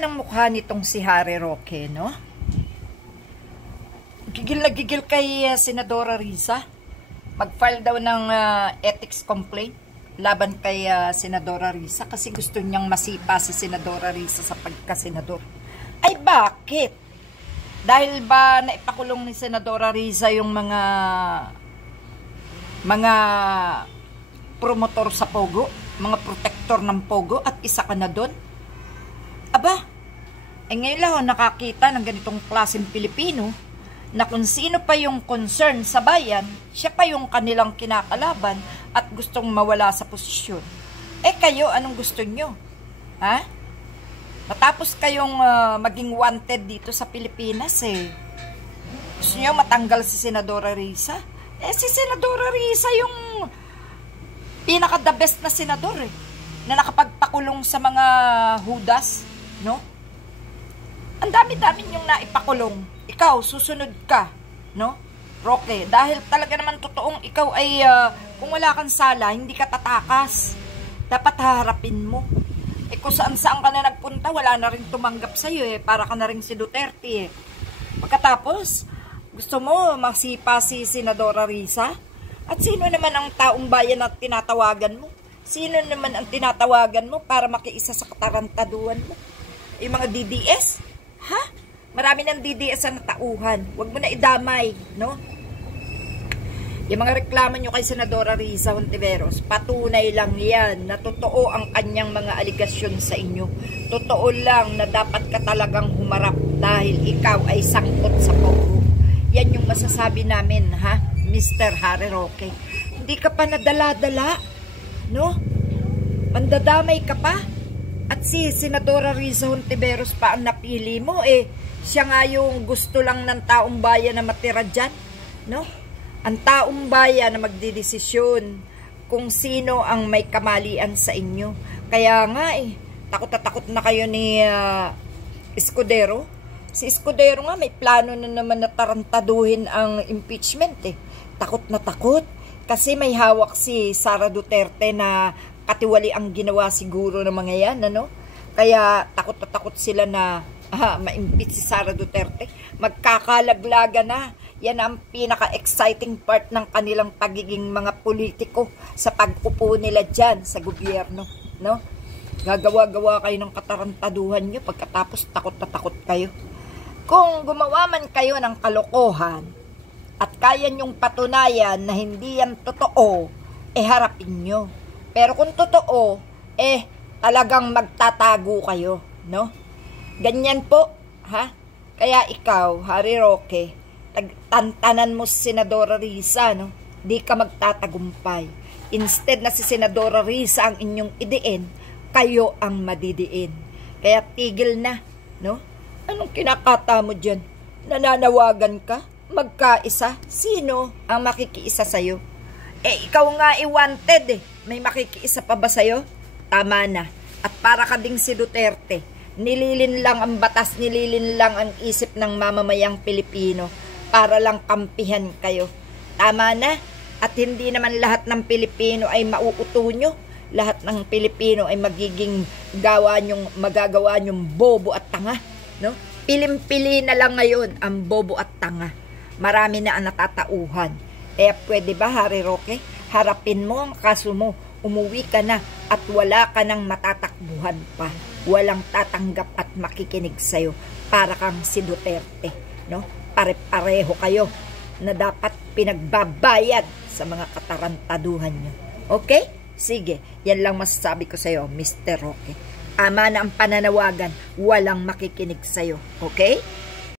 naman ang mukha nitong si Harry Roque, no? Gigil na gigil kay Senadora Risa. Mag-file daw ng ethics complaint laban kay Senadora Risa kasi gusto niyang masipa si Senadora Risa sa pagkasenador. Ay bakit? Dahil ba naipakulong ni Senadora Risa yung mga promotor sa Pogo, mga protector ng Pogo, at isa ka na doon? Aba, ngayon lang nakakita ng ganitong klaseng Pilipino na kung sino pa yung concern sa bayan, siya pa yung kanilang kinakalaban at gustong mawala sa posisyon. Kayo, anong gusto nyo? Ha? Matapos kayong maging wanted dito sa Pilipinas, gusto nyo matanggal si Senadora Risa? Si Senadora Risa yung pinaka-the best na senador, na nakapagpakulong sa mga hudas, no? Ang dami-dami yung naipakulong. Ikaw, susunod ka, no? Roque, dahil talaga naman totoong ikaw ay, kung wala kang sala, hindi ka tatakas. Dapat haharapin mo. Kung saan-saan ka na nagpunta, wala na rin tumanggap sa'yo, para ka na rin si Duterte, Pagkatapos, gusto mo masipa si Senadora Risa? At sino naman ang taong bayan na tinatawagan mo? Sino naman ang tinatawagan mo para makiisa sa katarantaduhan mo? Yung mga DDS? Ha? Marami ng DDS ang natauhan. Huwag mo na idamay, no? Yung mga reklamo nyo kay Senadora Risa Hontiveros, patunay lang yan na totoo ang kanyang mga aligasyon sa inyo. Totoo lang na dapat ka talagang humarap dahil ikaw ay sangkot sa Pogo. Yan yung masasabi namin, ha? Mr. Harry Roque. Hindi ka pa nadala-dala, no? Mandadamay ka pa? At si Senadora Risa Hontiveros pa ang napili mo, siya nga yung gusto lang ng taong bayan na matira dyan, no? Ang taong bayan na magdidesisyon kung sino ang may kamalian sa inyo. Kaya nga takot na takot na kayo ni Escudero. Si Escudero nga may plano na naman na tarantaduhin ang impeachment Takot na takot kasi may hawak si Sara Duterte na katiwali ang ginawa siguro ng mga yan, ano? Kaya takot na takot sila na ma-impeach si Sara Duterte. Magkakalaglaga na. Yan ang pinaka-exciting part ng kanilang pagiging mga politiko sa pag-upo nila dyan sa gobyerno, no? Gagawa-gawa kayo ng katarantaduhan nyo pagkatapos takot na takot kayo. Kung gumawa man kayo ng kalokohan at kaya nyong patunayan na hindi yan totoo, harapin nyo. Pero kung totoo, talagang magtatago kayo, no? Ganyan po, ha? Kaya ikaw, Harry Roque, tantanan mo si Senadora Risa, no? Di ka magtatagumpay. Instead na si Senadora Risa ang inyong idiin, kayo ang madidiin. Kaya tigil na, no? Anong kinakata mo dyan? Nananawagan ka? Magkaisa? Sino ang makikiisa sa'yo? Ikaw nga wanted May makikiisa pa ba sa'yo? Tama na. At para ka ding si Duterte, nililin lang ang batas, nililin lang ang isip ng mamamayang Pilipino para lang kampihan kayo. Tama na. At hindi naman lahat ng Pilipino ay mauuto nyo. Lahat ng Pilipino ay magiging magagawa nyong bobo at tanga, no? Pilim-pili na lang ngayon ang bobo at tanga. Marami na ang natatauhan. Kaya pwede ba, Harry Roque? Harapin mo ang kaso mo. Umuwi ka na at wala ka nang matatakbuhan pa. Walang tatanggap at makikinig sa'yo. Para kang si Duterte, no? Pare-pareho kayo na dapat pinagbabayad sa mga katarantaduhan nyo. Okay? Sige, yan lang masasabi ko sa'yo, Mr. Roque. Ama na ang pananawagan, walang makikinig sa'yo. Okay?